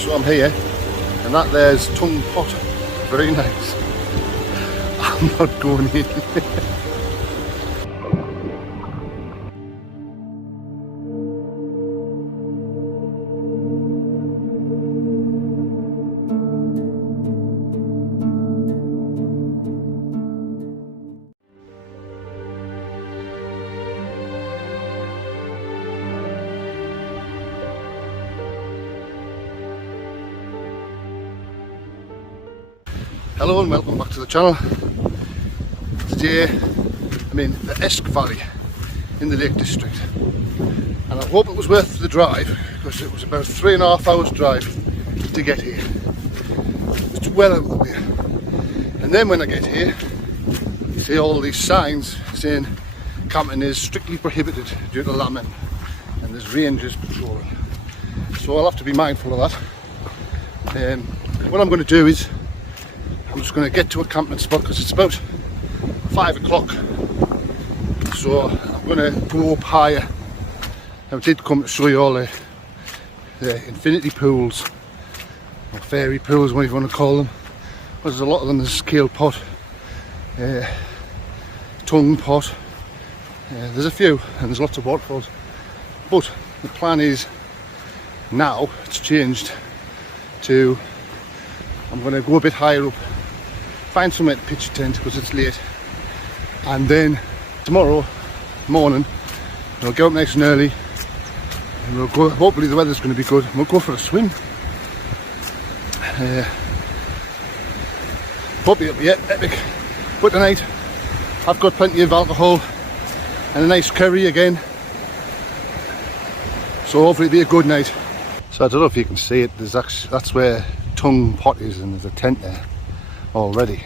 So I'm here, and that there's Tongue Pot. Very nice. I'm not going in. Hello and welcome back to the channel. Today I'm in the Esk Valley in the Lake District, and I hope it was worth the drive because it was about 3.5 hours drive to get here. It's well out of the way, and then when I get here you see all these signs saying camping is strictly prohibited due to lambing, and there's rangers patrolling, so I'll have to be mindful of that. What I'm going to do is I'm just going to get to a camping spot because it's about 5 o'clock, so I'm going to go up higher. I did come to show you all the infinity pools, or fairy pools, whatever you want to call them. There's a lot of them. There's scale pot, tongue pot, there's a few, and there's lots of waterfalls. But the plan is now it's changed to I'm going to go a bit higher up, find somewhere to pitch a tent because it's late, and then tomorrow morning we'll get up nice and early and we'll go. Hopefully the weather's going to be good and we'll go for a swim. Hope it'll be epic. But tonight I've got plenty of alcohol and a nice curry again, so hopefully it'll be a good night. So I don't know if you can see it, there's actually, that's where Tongue Pot is, and there's a tent there already,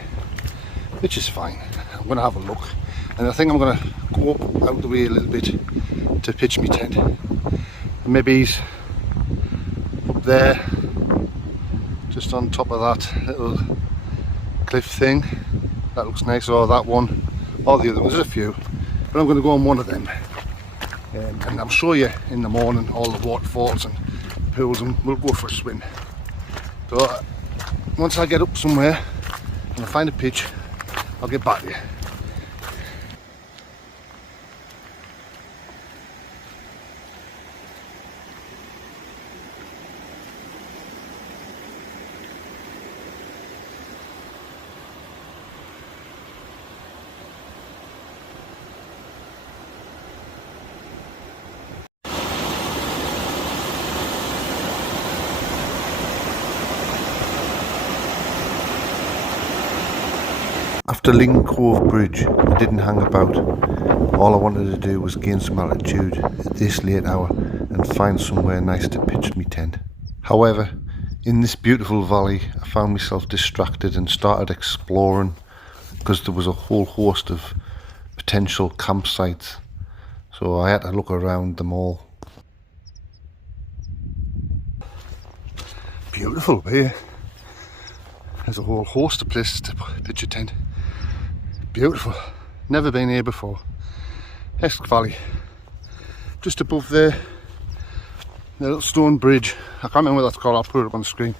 which is fine. I'm going to have a look, and I think I'm going to go up out the way a little bit to pitch my tent. And maybe he's up there just on top of that little cliff thing. That looks nice, or that one, or the other one. There's a few, but I'm going to go on one of them, and I'll show you in the morning all the waterfalls and pools, and we'll go for a swim. So once I get up somewhere and I find a pitch, I'll get back to you. After Ling Cove Bridge, I didn't hang about. All I wanted to do was gain some altitude at this late hour and find somewhere nice to pitch my tent. However, in this beautiful valley I found myself distracted and started exploring because there was a whole host of potential campsites, so I had to look around them all. Beautiful here. There's a whole host of places to pitch a tent. Beautiful. Never been here before. Esk Valley. Just above there, the little stone bridge. I can't remember what that's called, I'll put it up on the screen.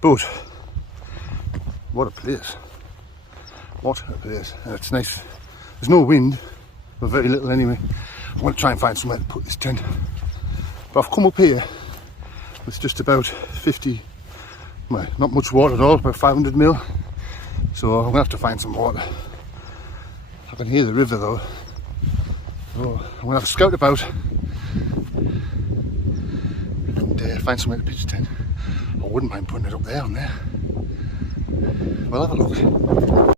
But what a place. What a place. And it's nice. There's no wind, but very little anyway. I want to try and find somewhere to put this tent. But I've come up here with just about 50, well, not much water at all, about 500 mil. So I'm going to have to find some water. I can hear the river though. So I'm going to have a scout about and find somewhere to pitch a tent. I wouldn't mind putting it up there on there. We'll have a look.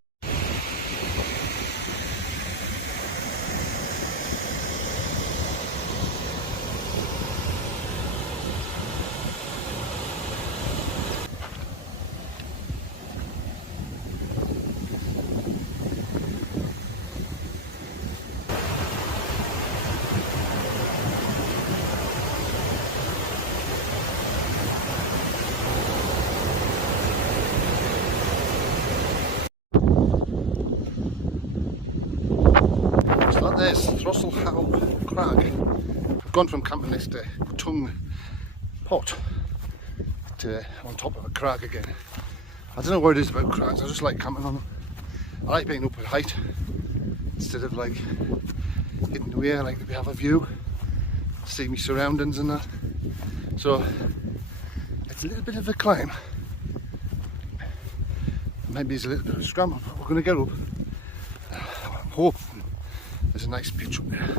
There's Throstle Howe Crag. I've gone from camping next to Tongue Pot, to on top of a crag again. I don't know what it is about crags, I just like camping on them. I like being up at height instead of like hidden away. I like to have a view, see my surroundings and that. So it's a little bit of a climb. Maybe it's a little bit of a scramble, but we're going to get up. I'm hoping there's a nice pitch up there.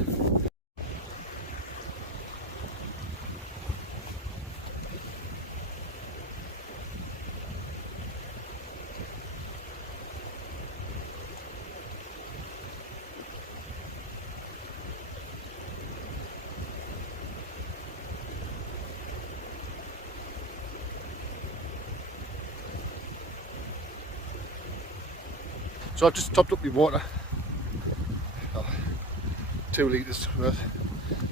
So I've just topped up my water, 2 litres worth.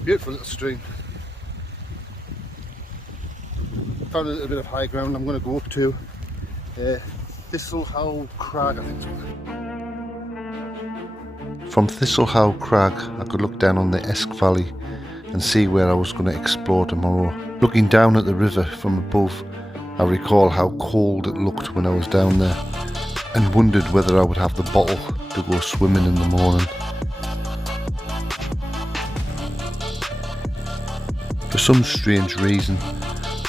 Beautiful little stream. Found a little bit of high ground. I'm going to go up to Thistlehow Crag, I think it's called. From Thistlehow Crag I could look down on the Esk Valley and see where I was going to explore tomorrow. Looking down at the river from above, I recall how cold it looked when I was down there, and wondered whether I would have the bottle to go swimming in the morning. For some strange reason,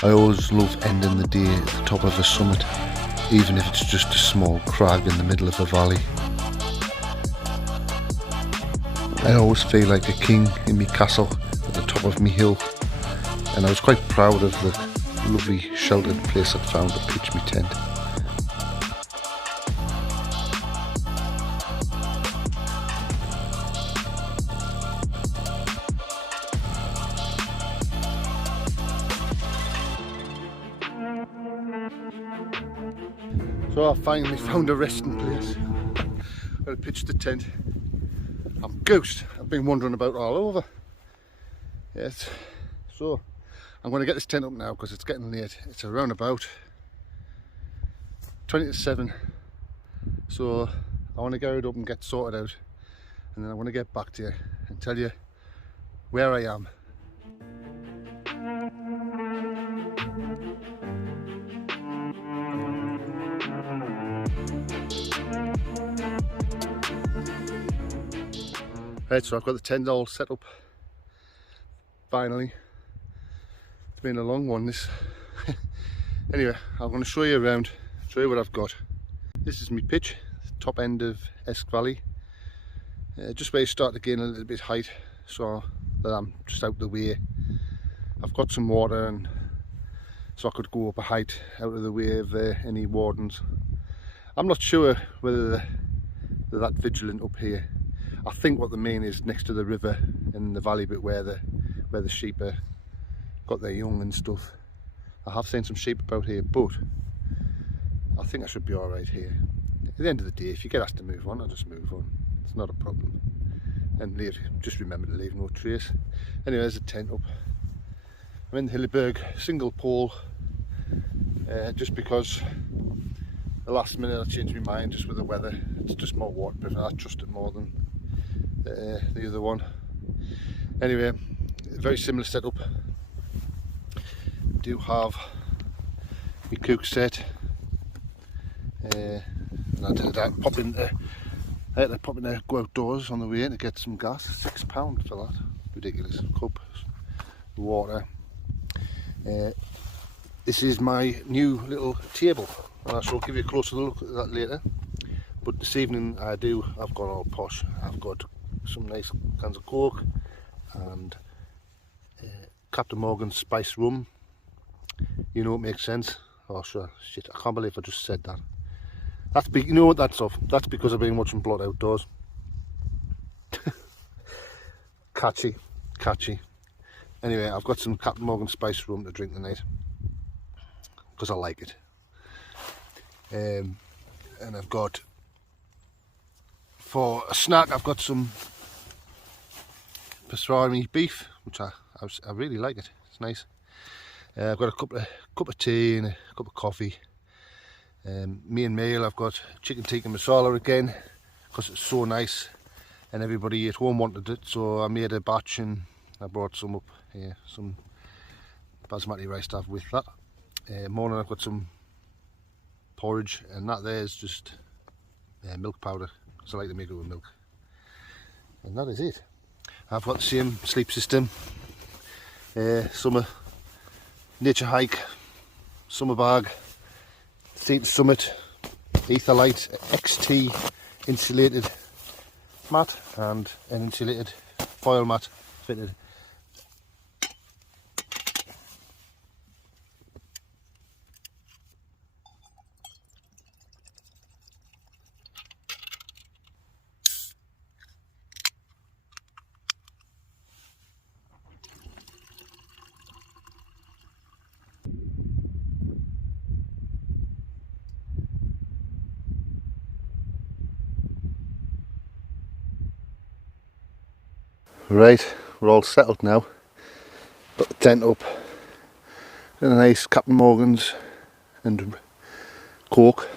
I always love ending the day at the top of a summit, even if it's just a small crag in the middle of a valley. I always feel like a king in my castle at the top of my hill, and I was quite proud of the lovely sheltered place I'd found to pitch my tent. So I finally found a resting place where I pitched the tent. I'm goosed. I've been wandering about all over. Yes. So I'm going to get this tent up now because it's getting late. It's around about 20 to 7. So I want to get it up and get sorted out, and then I want to get back to you and tell you where I am. Right, so I've got the tent all set up, finally. It's been a long one, this. Anyway, I'm going to show you around, show you what I've got. This is my pitch, top end of Esk Valley. Just where you start to gain a little bit of height, so that I'm just out the way. I've got some water, and so I could go up a height out of the way of any wardens. I'm not sure whether they're that vigilant up here. I think what they mean is next to the river in the valley bit where the sheep are got their young and stuff. I have seen some sheep about here, but I think I should be alright here. At the end of the day, if you get asked to move on, I'll just move on. It's not a problem. And just remember to leave no trace. Anyway, there's a tent up. I'm in the Hilleberg single pole, just because the last minute I changed my mind just with the weather. It's just more waterproof and I trust it more than the other one. Anyway, very similar setup. Do have my cook set, and I did that. I had to pop in there, go outdoors on the way in to get some gas. £6 for that, ridiculous. Cup, water. This is my new little table, and I shall give you a closer look at that later. But this evening I've gone all posh. I've got some nice cans of Coke and Captain Morgan's spiced rum. You know, it makes sense. Oh sure, shit, I can't believe I just said that. You know what that's of? That's because I've been watching Blood Outdoors. Catchy. Anyway, I've got some Captain Morgan spiced rum to drink tonight because I like it. And I've got, for a snack, I've got some pastrami beef, which I really like it. It's nice. I've got a cup of tea and a cup of coffee. Me and meal, I've got chicken tikka masala again because it's so nice and everybody at home wanted it, so I made a batch and I brought some up here, some basmati rice to have with that. Morning I've got some porridge, and that there is just milk powder, because I like to make it with milk. And that is it. I've got the same sleep system. Summer nature hike, summer bag, Seat Summit, Etherlite XT insulated mat, and an insulated foil mat fitted. Right, we're all settled now. Put the tent up in a nice Captain Morgan's and Coke.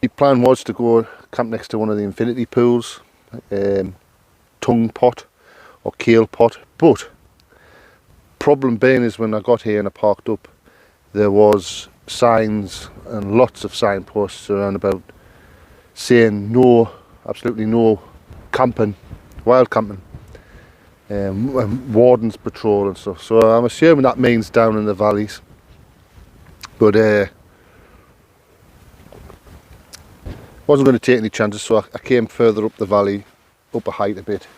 The plan was to go camp next to one of the infinity pools, tongue pot or kale pot, but problem being is when I got here and I parked up, there was signs and lots of signposts around about saying no, absolutely no camping, wild camping. Wardens patrol and stuff, so I'm assuming that means down in the valleys, but wasn't going to take any chances, so I came further up the valley, up a height a bit,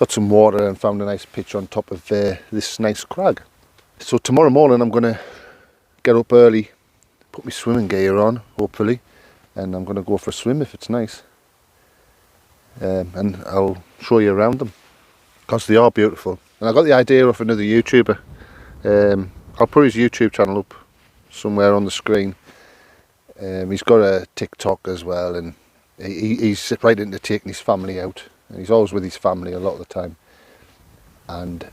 got some water and found a nice pitch on top of this nice crag. So tomorrow morning I'm going to get up early, put my swimming gear on hopefully, and I'm going to go for a swim if it's nice, and I'll show you around them, because they are beautiful. And I got the idea of another YouTuber. I'll put his YouTube channel up somewhere on the screen. He's got a TikTok as well, and he's right into taking his family out. And he's always with his family a lot of the time. And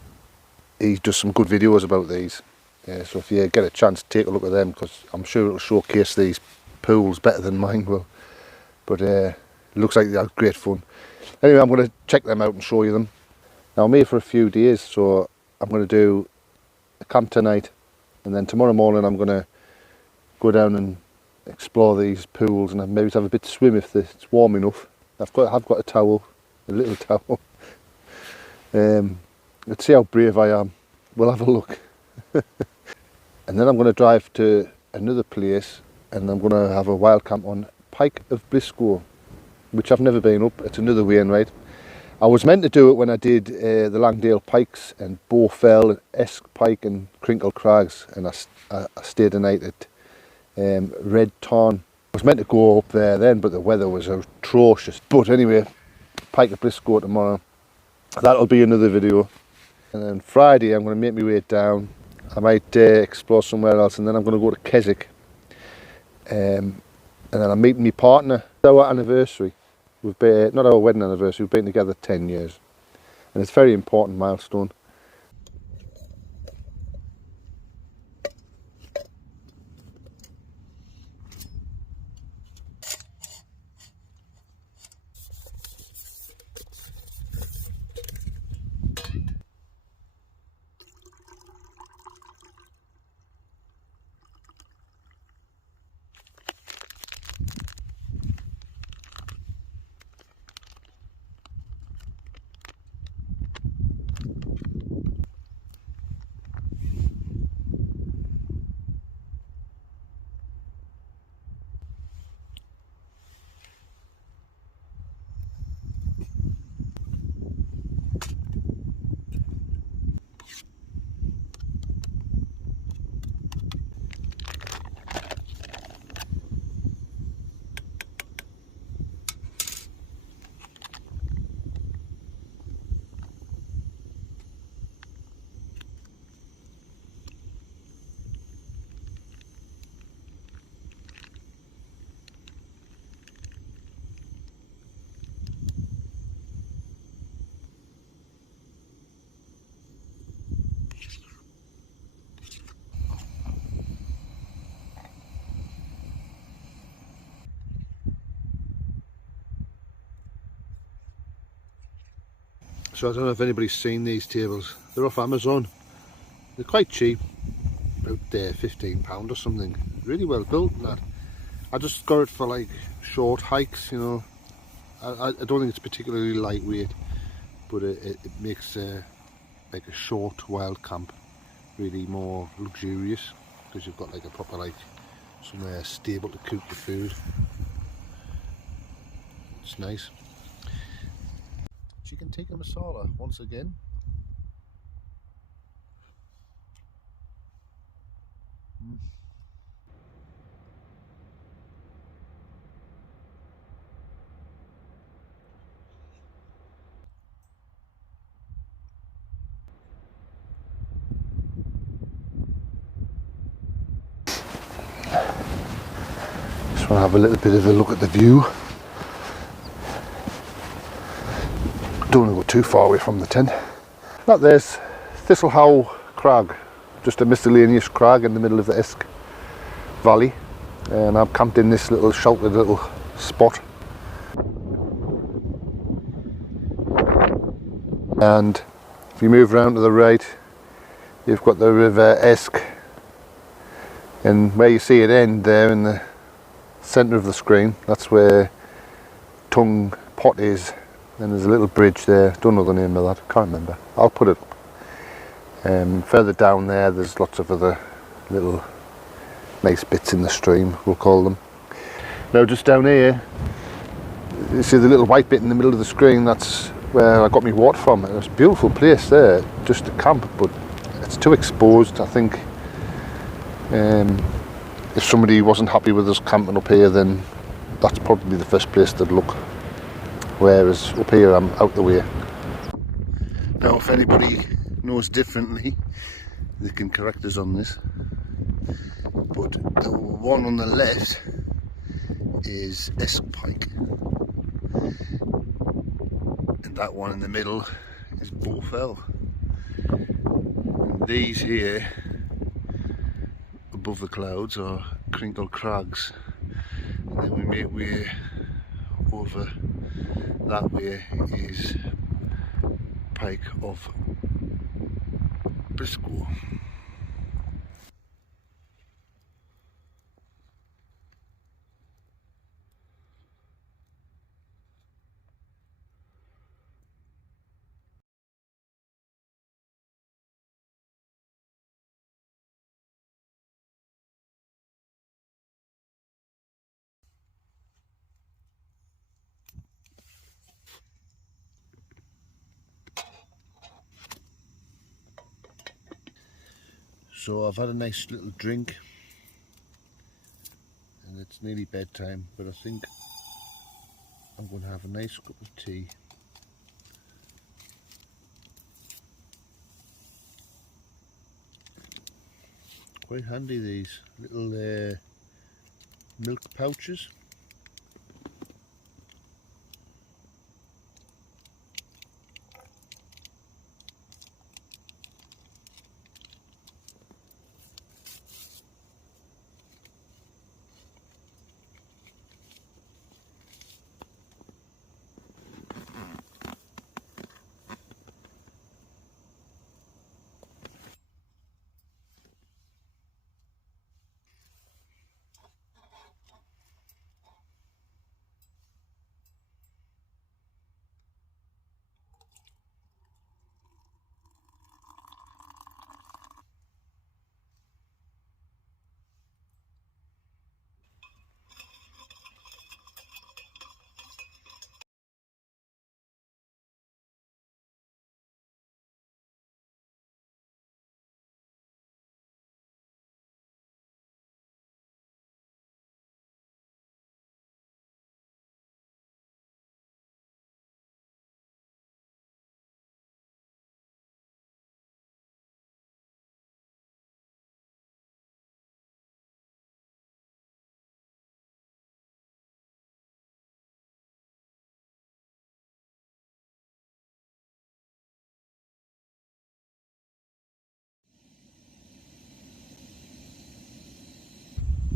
he does some good videos about these. So if you get a chance, take a look at them, because I'm sure it'll showcase these pools better than mine will. But it looks like they have great fun. Anyway, I'm going to check them out and show you them. Now I'm here for a few days, so I'm going to do a camp tonight, and then tomorrow morning I'm going to go down and explore these pools and maybe have a bit to swim if it's warm enough. I've got a towel, a little towel. Let's see how brave I am. We'll have a look. And then I'm going to drive to another place, and I'm going to have a wild camp on Pike of Blisco, which I've never been up. It's another Wainwright. I was meant to do it when I did the Langdale Pikes and Bowfell, Esk Pike and Crinkle Crags, and I stayed a night at Red Tarn. I was meant to go up there then, but the weather was atrocious. But anyway, Pike of Blisco tomorrow. That'll be another video. And then Friday I'm going to make my way down. I might explore somewhere else, and then I'm going to go to Keswick. And then I'm meeting my partner. It's our anniversary. We've been, not our wedding anniversary, we've been together 10 years. And it's a very important milestone. So I don't know if anybody's seen these tables. They're off Amazon. They're quite cheap. about £15 or something. Really well built and that. I just got it for like short hikes, you know. I don't think it's particularly lightweight, but it makes like a short wild camp really more luxurious, because you've got like a proper, like, somewhere stable to cook your food. It's nice. Chicken tikka masala once again. Just want to have a little bit of a look at the view. Don't want to go too far away from the tent. Now there's Thistlehow Crag, just a miscellaneous crag in the middle of the Esk Valley, and I've camped in this little sheltered little spot. And if you move around to the right, you've got the river Esk, and where you see it end there in the centre of the screen, that's where Tongue Pot is. And there's a little bridge there, don't know the name of that, can't remember, I'll put it up. Further down there there's lots of other little nice bits in the stream, we'll call them. Now just down here, you see the little white bit in the middle of the screen, that's where I got my water from. It's a beautiful place there, just to camp, but it's too exposed. I think if somebody wasn't happy with us camping up here, then that's probably the first place they'd look. Whereas up here I'm out the way. Now if anybody knows differently, they can correct us on this. But the one on the left is Esk Pike. And that one in the middle is Bowfell. And these here above the clouds are Crinkle Crags. And then we make way over that way is Pike of Briscoe. So I've had a nice little drink and it's nearly bedtime, but I think I'm going to have a nice cup of tea. Quite handy, these little milk pouches.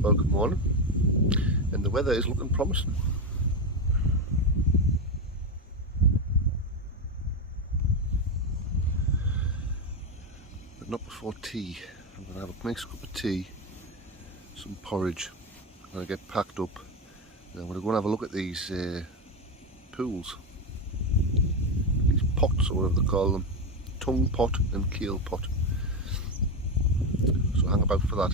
Well, good morning, and the weather is looking promising. But not before tea. I'm going to have a nice cup of tea, some porridge. I'm going to get packed up. Then we're going to have a look at these pools, these pots or whatever they call them, tongue pot and keel pot. So hang about for that.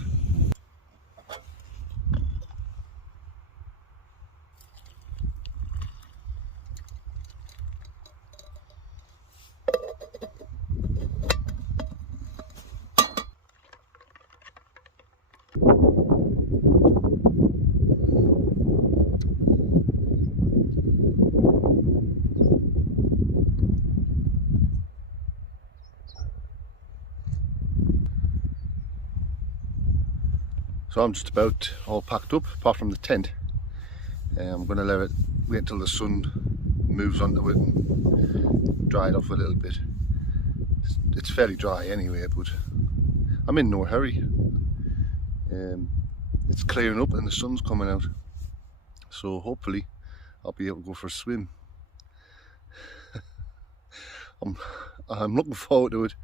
So I'm just about all packed up, apart from the tent. I'm going to wait until the sun moves onto it and dry it off a little bit. It's fairly dry anyway, but I'm in no hurry. It's clearing up and the sun's coming out, so hopefully I'll be able to go for a swim. I'm looking forward to it,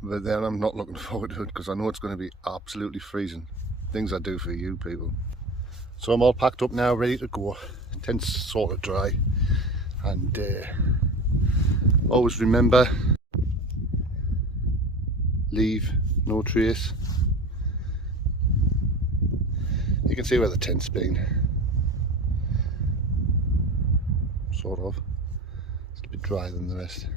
but then I'm not looking forward to it because I know it's going to be absolutely freezing. Things I do for you people. So I'm all packed up now, ready to go. Tent's sort of dry, and always remember, leave no trace. You can see where the tent's been, sort of. It's a bit drier than the rest.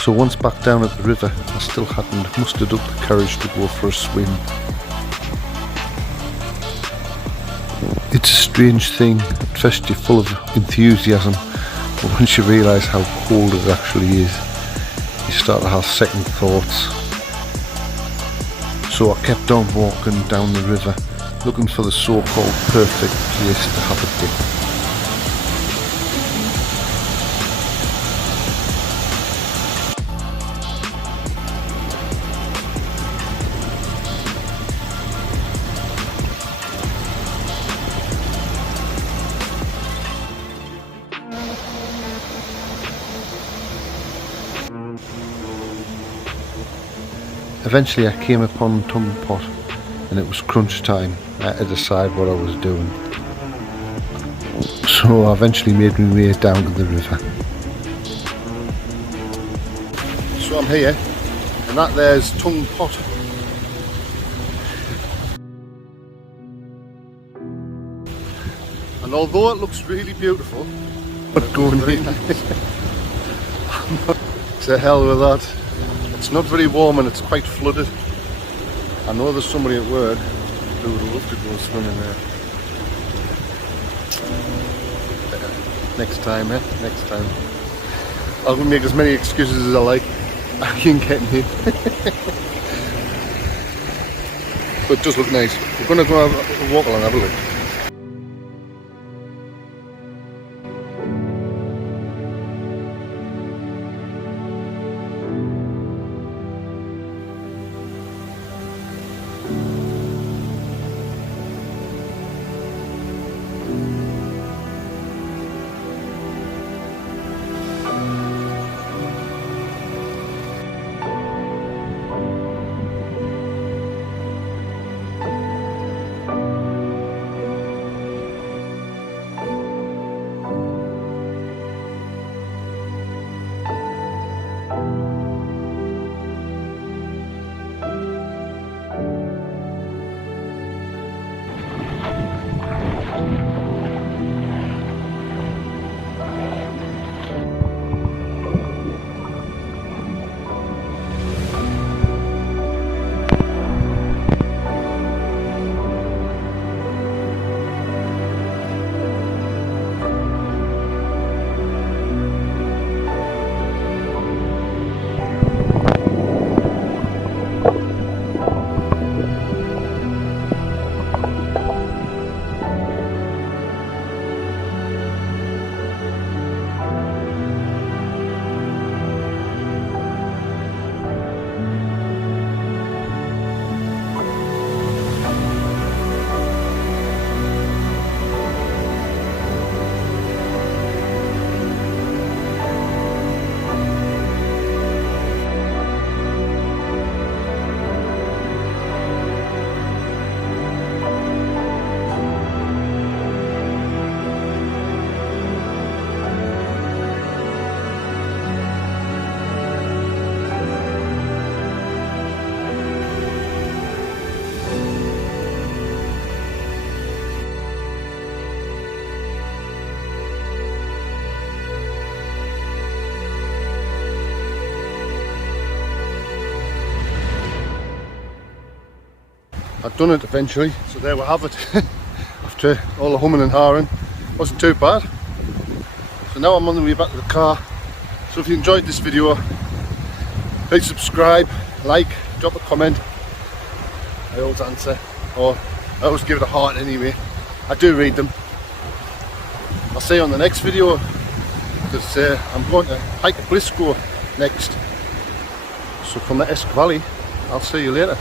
So once back down at the river, I still hadn't mustered up the courage to go for a swim. It's a strange thing. At first you're full of enthusiasm, but once you realise how cold it actually is, you start to have second thoughts. So I kept on walking down the river, looking for the so-called perfect place to have a dip. Eventually I came upon Tongue Pot and it was crunch time. I had to decide what I was doing. So I eventually made my way down to the river. So I'm here, and that there's Tongue Pot. And although it looks really beautiful, but going in, to hell with that. It's not very warm and it's quite flooded. I know there's somebody at work who would love to go swimming there. Next time, eh? Next time. I'll make as many excuses as I like. I ain't getting in. But it does look nice. We're going to go have a walk along and have a look. I'd done it eventually, so there we have it. After all the humming and hawing, wasn't too bad. So now I'm on the way back to the car. So if you enjoyed this video, please subscribe, like, drop a comment. I always answer, or I always give it a heart anyway. I do read them. I'll see you on the next video, because I'm going to hike Briscoe next. So from the Esk Valley, I'll see you later.